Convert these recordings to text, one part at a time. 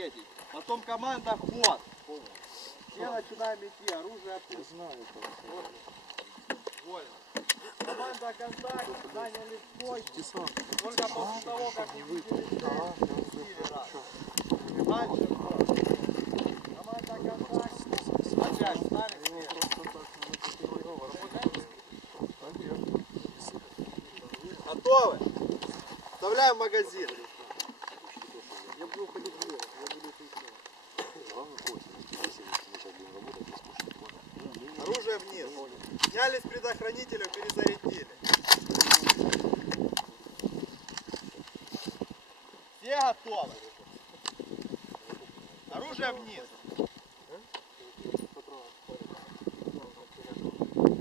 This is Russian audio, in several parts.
третий. Потом команда ход. Все начинаем идти, оружие опустим. Вольно. Команда контакт, заняли стойки. Только после того, как пустили раз. Дальше ход. Команда контакт. Опять встали слева. Готовы? Вставляем в магазин. Я буду ходить влево, я буду идти вправо. Оружие вниз. Сняли с предохранителя, перезарядили. Все готовы? Оружие вниз.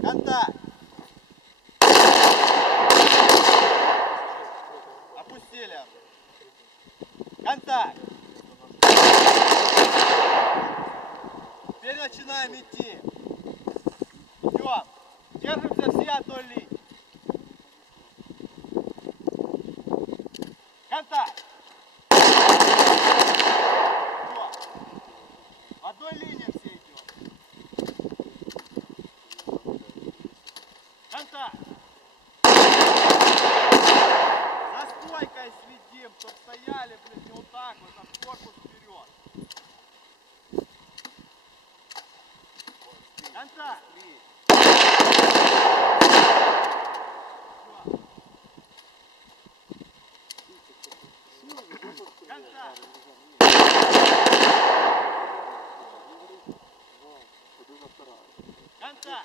Контакт. Опустили. Контакт. Теперь начинаем идти. Держимося всі однолітні. Контакт. Одной линии все идем. Контакт. За стойкой следим, чтоб стояли, блин, не вот так вот, а корпус вперед. Контакт. Конца!